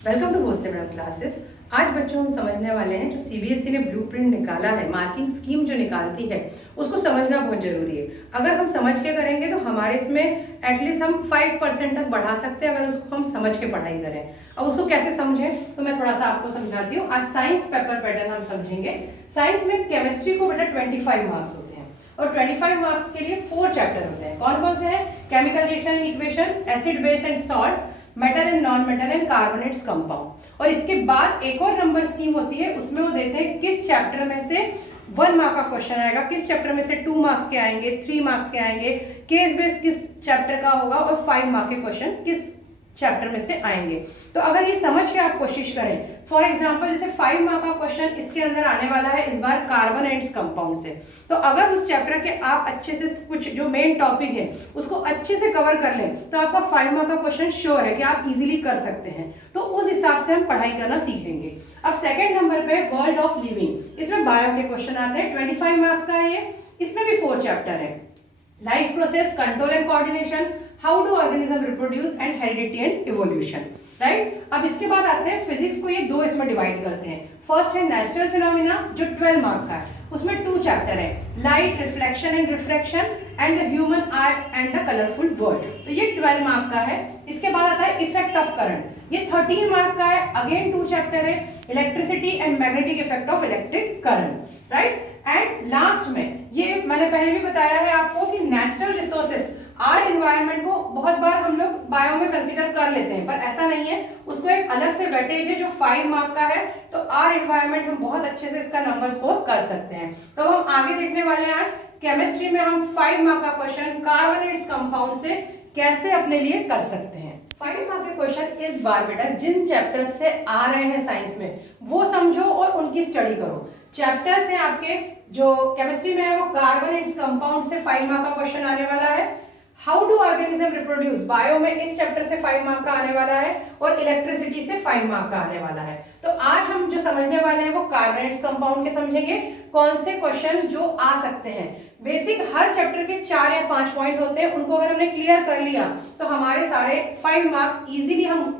Welcome to Bhosale madam classes. आज बच्चों हम समझने वाले हैं जो सीबीएसई ने ब्लूप्रिंट निकाला है, मार्किंग स्कीम जो निकालती है उसको समझना बहुत जरूरी है। अगर हम समझ के करेंगे तो हमारे इसमें एटलीस्ट हम 5% तक बढ़ा सकते हैं अगर उसको हम समझ के पढ़ाई करें। अब उसको कैसे समझें तो मैं थोड़ा सा आपको समझाती हूँ। आज साइंस पेपर पैटर्न हम समझेंगे। साइंस में केमिस्ट्री को बेटा 25 मार्क्स होते हैं और 25 मार्क्स के लिए 4 चैप्टर होते हैं। कौन कौन से हैं? Chemical reaction and equation, acid base and salt, metal and non metal and carbonates compound. और इसके बाद एक और नंबर स्कीम होती है, उसमें वो देते हैं किस चैप्टर में से 1 मार्क का क्वेश्चन आएगा, किस चैप्टर में से 2 मार्क्स के आएंगे, 3 मार्क्स के आएंगे, केस बेस किस चैप्टर का होगा और 5 मार्क के क्वेश्चन किस चैप्टर में से आएंगे। तो अगर ये समझ के आप कोशिश करें, फॉर एग्जांपल जैसे 5 मार्क का क्वेश्चन इसके अंदर आने वाला है इस बार कार्बन एंड कंपाउंड से, तो अगर उस चैप्टर के आप अच्छे से कुछ जो मेन टॉपिक है उसको अच्छे से कवर कर लें तो आपका 5 मार्क का क्वेश्चन श्योर है कि आप इजीली कर सकते हैं। तो उस हिसाब से हम पढ़ाई करना सीखेंगे। अब सेकेंड नंबर पे वर्ल्ड ऑफ लिविंग, इसमें बायो के क्वेश्चन आते हैं। 25 मार्क्स का है ये, इसमें भी 4 चैप्टर है। Life process, control and coordination, how do organism reproduce and heredity and evolution. Right, अब इसके बाद आते हैं फिजिक्स को ये 2 इसमें डिवाइड करते हैं। फर्स्ट है नेचुरल फिनोमिना जो 12 मार्क का है, उसमें 2 चैप्टर है, light, reflection and refraction and the human I and the colourful world. तो ये 12 मार्क का है। इसके बाद आता है इफेक्ट ऑफ करंट, ये 13 मार्क का है। अगेन 2 चैप्टर है, electricity and magnetic effect of electric current. Right, and last में ये मैंने पहले भी बताया है आपको कि नेचुरल रिसोर्सेज आर एनवायरनमेंट को बहुत बार हम लोग बायो में कंसीडर कर लेते हैं, पर ऐसा नहीं है, उसको एक अलग से वेटेज है जो 5 मार्क का है। तो आर एनवायरनमेंट हम बहुत अच्छे से इसका नंबर स्कोर कर सकते हैं। तो हम आगे देखने वाले हैं आज केमिस्ट्री में हम 5 मार्क का क्वेश्चन कार्बोनेट्स कंपाउंड से कैसे अपने लिए कर सकते हैं। 5 मार्क के क्वेश्चन इस बार बेटा जिन चैप्टर से आ रहे हैं साइंस में वो समझो और उनकी स्टडी करो। चैप्टर्स हैं आपके जो केमिस्ट्री में है वो कार्बोनेट्स कंपाउंड से 5 मार्क का क्वेश्चन आने वाला है। How do organism reproduce, bio में इस चैप्टर से 5 मार्क का आने वाला है और इलेक्ट्रिसिटी से 5 मार्क का आने वाला है। तो आज हम जो समझने वाले हैं वो कार्बोनेट्स कंपाउंड के समझेंगे। कौन से क्वेश्चन जो आ सकते हैं, बेसिक हर चैप्टर के 4 या 5 पॉइंट होते हैं, उनको अगर हमने क्लियर कर लिया तो हमारे सारे 5 मार्क्स इजीली हम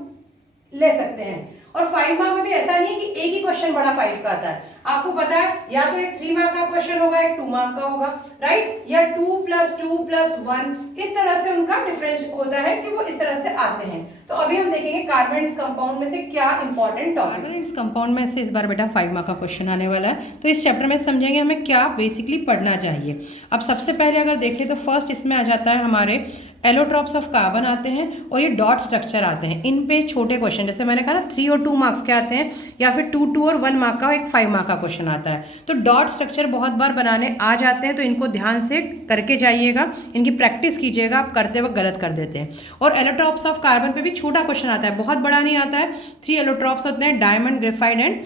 ले सकते हैं। और 5 मार्क में भी ऐसा नहीं है कि एक ही क्वेश्चन बड़ा 5 का आता है। आपको पता है या तो एक 3 मार्क का क्वेश्चन होगा, एक 2 मार्क का होगा, राइट, या 2 + 2 + 1 इस तरह से उनका डिफरेंस होता है कि वो इस तरह से आते हैं। तो अभी हम देखेंगे कार्बोनेट्स कंपाउंड में से क्या इंपॉर्टेंट टॉपिक। कार्बोनेट्स कंपाउंड में से इस बार बेटा 5 मार्क का क्वेश्चन आने वाला है। तो इस चैप्टर में समझेंगे हमें क्या बेसिकली पढ़ना चाहिए। अब सबसे पहले अगर देखें तो फर्स्ट इसमें आ जाता है हमारे एलोट्रॉप्स ऑफ कार्बन आते हैं और ये डॉट स्ट्रक्चर आते हैं। इन पे छोटे क्वेश्चन जैसे मैंने कहा ना 3 और 2 मार्क्स के आते हैं, या फिर 2 और 1 मार्क का एक 5 मार्क का क्वेश्चन आता है। तो डॉट स्ट्रक्चर बहुत बार बनाने आ जाते हैं, तो इनको ध्यान से करके जाइएगा, इनकी प्रैक्टिस कीजिएगा, आप करते वक्त गलत कर देते हैं। और एलोट्रॉप्स ऑफ कार्बन पे भी छोटा क्वेश्चन आता है, बहुत बड़ा नहीं आता है। 3 एलोट्रॉप्स होते हैं, डायमंड, ग्रेफाइट एंड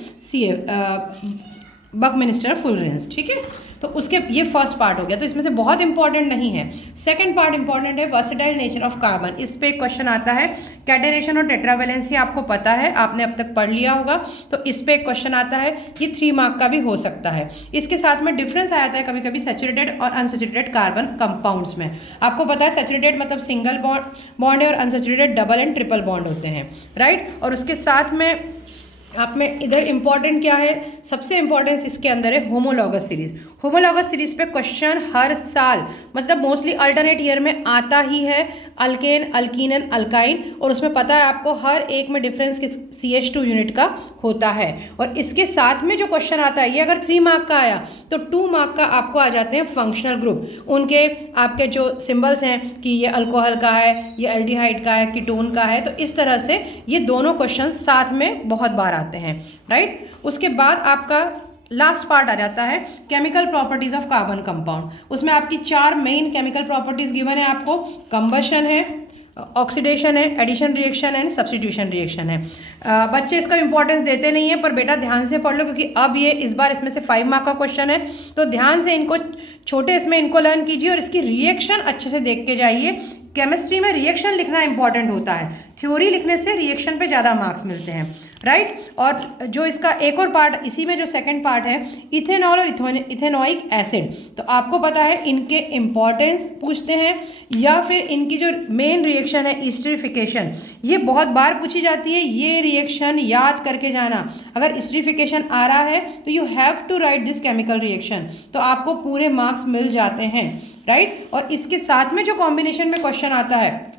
बकमिंस्टर फुलरेंस। ठीक है, तो उसके ये फर्स्ट पार्ट हो गया, तो इसमें से बहुत इंपॉर्टेंट नहीं है। सेकंड पार्ट इंपॉर्टेंट है, वर्सेटाइल नेचर ऑफ कार्बन। इस पे क्वेश्चन आता है, कैटेनेशन और टेट्रावैलेंसी आपको पता है, आपने अब तक पढ़ लिया होगा। तो इस पे क्वेश्चन आता है, ये 3 मार्क का भी हो सकता है। इसके साथ में डिफरेंस आ जाता है कभी कभी सैचुरेटेड और अनसैचुरेटेड कार्बन कंपाउंड्स में। आपको पता है सैचुरेटेड मतलब सिंगल बॉन्ड है और unsaturated double and triple bond होते हैं, राइट। और उसके साथ में आप में इधर इंपॉर्टेंट क्या है, सबसे इंपॉर्टेंस इसके अंदर है होमोलॉगस सीरीज। होमोलॉगस सीरीज पे क्वेश्चन हर साल मतलब मोस्टली अल्टरनेट ईयर में आता ही है, अल्केन, अल्कीन एंड अल्काइन। और उसमें पता है आपको हर एक में डिफरेंस किस CH2 यूनिट का होता है। और इसके साथ में जो क्वेश्चन आता है ये अगर 3 मार्क का आया तो 2 मार्क का आपको आ जाते हैं फंक्शनल ग्रुप। उनके आपके जो सिंबल्स हैं कि ये अल्कोहल का है, ये एल्डिहाइड का है, कीटोन का है। तो इस तरह से ये दोनों क्वेश्चन साथ में बहुत बार आते हैं, राइट। उसके बाद आपका लास्ट पार्ट आ जाता है chemical properties of carbon compound. उसमें आपकी 4 मेन केमिकल प्रॉपर्टीज गिवन है आपको, कंबशन है, ऑक्सीडेशन है, addition reaction and substitution reaction है। बच्चे इसका इंपॉर्टेंस देते नहीं है, पर बेटा ध्यान से पढ़ लो क्योंकि अब ये इस बार इसमें से 5 मार्क का क्वेश्चन है। तो ध्यान से इनको छोटे इसमें इनको लर्न कीजिए और इसकी रिएक्शन अच्छे से देख के जाइए केमिस्ट्री में रिएक्शन लिखना इंपॉर्टेंट होता है, थ्योरी लिखने से रिएक्शन पे ज़्यादा मार्क्स मिलते हैं, राइट। और जो इसका एक और पार्ट, इसी में जो सेकंड पार्ट है, इथेनॉल और इथेनोइक एसिड, तो आपको पता है इनके इम्पॉर्टेंस पूछते हैं या फिर इनकी जो मेन रिएक्शन है एस्टरिफिकेशन, ये बहुत बार पूछी जाती है। ये रिएक्शन याद करके जाना, अगर एस्टरिफिकेशन आ रहा है तो you have to write this chemical reaction, तो आपको पूरे मार्क्स मिल जाते हैं, राइट। और इसके साथ में जो कॉम्बिनेशन में क्वेश्चन आता है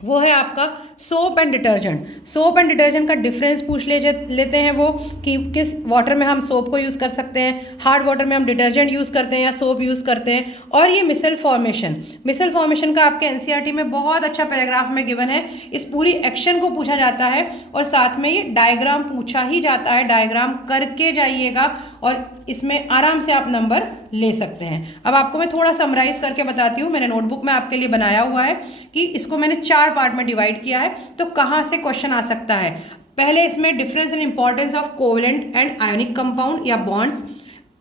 वो है आपका soap and detergent. Soap and detergent का डिफरेंस पूछ लेते हैं वो, कि किस वाटर में हम सोप को यूज़ कर सकते हैं, हार्ड वाटर में हम डिटर्जेंट यूज़ करते हैं या सोप यूज़ करते हैं। और ये मिसल फॉर्मेशन का आपके एनसीईआरटी में बहुत अच्छा पैराग्राफ में गिवन है। इस पूरी एक्शन को पूछा जाता है और साथ में ये डायग्राम पूछा ही जाता है, डायग्राम करके जाइएगा और इसमें आराम से आप नंबर ले सकते हैं। अब आपको मैं थोड़ा समराइज करके बताती हूँ, मैंने नोटबुक में आपके लिए बनाया हुआ है कि इसको मैंने 4 पार्ट में डिवाइड किया है, तो कहाँ से क्वेश्चन आ सकता है। पहले इसमें difference and importance of covalent and ionic compound या बॉन्ड्स,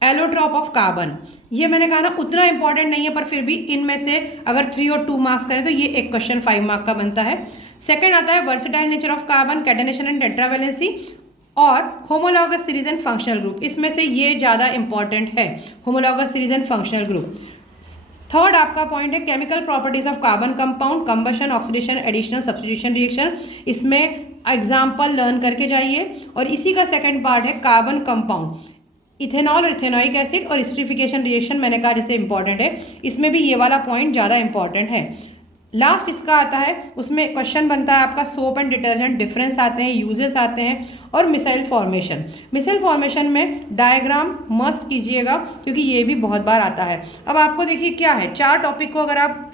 एलोट्रॉप ऑफ कार्बन, ये मैंने कहा ना उतना इंपॉर्टेंट नहीं है, पर फिर भी इनमें से अगर 3 और 2 मार्क्स करें तो ये एक क्वेश्चन 5 मार्क का बनता है। सेकेंड आता है versatile nature of carbon, catenation and tetravalency और homologous series and functional group, इसमें से ये ज़्यादा इंपॉर्टेंट है, homologous series and functional group. Third आपका पॉइंट है chemical properties of carbon compound, combustion, oxidation, additional, substitution reaction, इसमें एग्जाम्पल लर्न करके जाइए। और इसी का सेकंड पार्ट है कार्बन कंपाउंड, इथेनॉल और इथेनोइक एसिड और एस्टरिफिकेशन रिएक्शन, मैंने कहा जिसे इंपॉर्टेंट है, इसमें भी ये वाला पॉइंट ज़्यादा इंपॉर्टेंट है। लास्ट इसका आता है, उसमें क्वेश्चन बनता है आपका सोप एंड डिटर्जेंट, डिफरेंस आते हैं, यूजेस आते हैं और मिसाइल फॉर्मेशन में डायग्राम मस्ट कीजिएगा क्योंकि ये भी बहुत बार आता है। अब आपको देखिए क्या है, 4 टॉपिक को अगर आप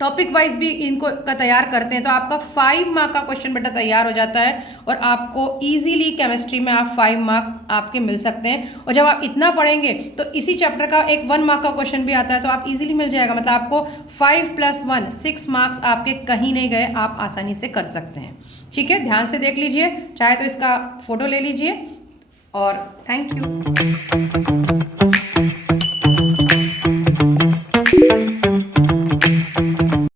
टॉपिक वाइज भी इनको का तैयार करते हैं तो आपका 5 मार्क का क्वेश्चन बेटा तैयार हो जाता है और आपको इजीली केमिस्ट्री में आप 5 मार्क आपके मिल सकते हैं। और जब आप इतना पढ़ेंगे तो इसी चैप्टर का एक 1 मार्क का क्वेश्चन भी आता है तो आप इजीली मिल जाएगा, मतलब आपको 5 + 1 6 मार्क्स आपके कहीं नहीं गए, आप आसानी से कर सकते हैं। ठीक है, ध्यान से देख लीजिए, चाहे तो इसका फोटो ले लीजिए और थैंक यू।